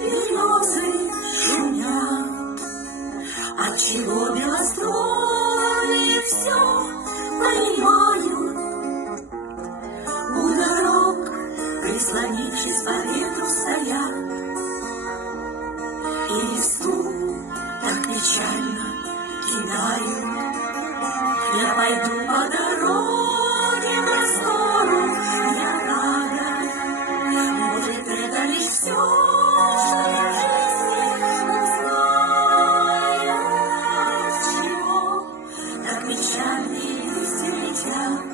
березы шумят. Отчего белостровые все понимают? У дорог, прислонившись по ветру, стоят, и листву так печально кидают. Я пойду по дороге на скору, я рада. Может, это лишь все, что я в жизни узнаю. Отчего так печальные листья летят?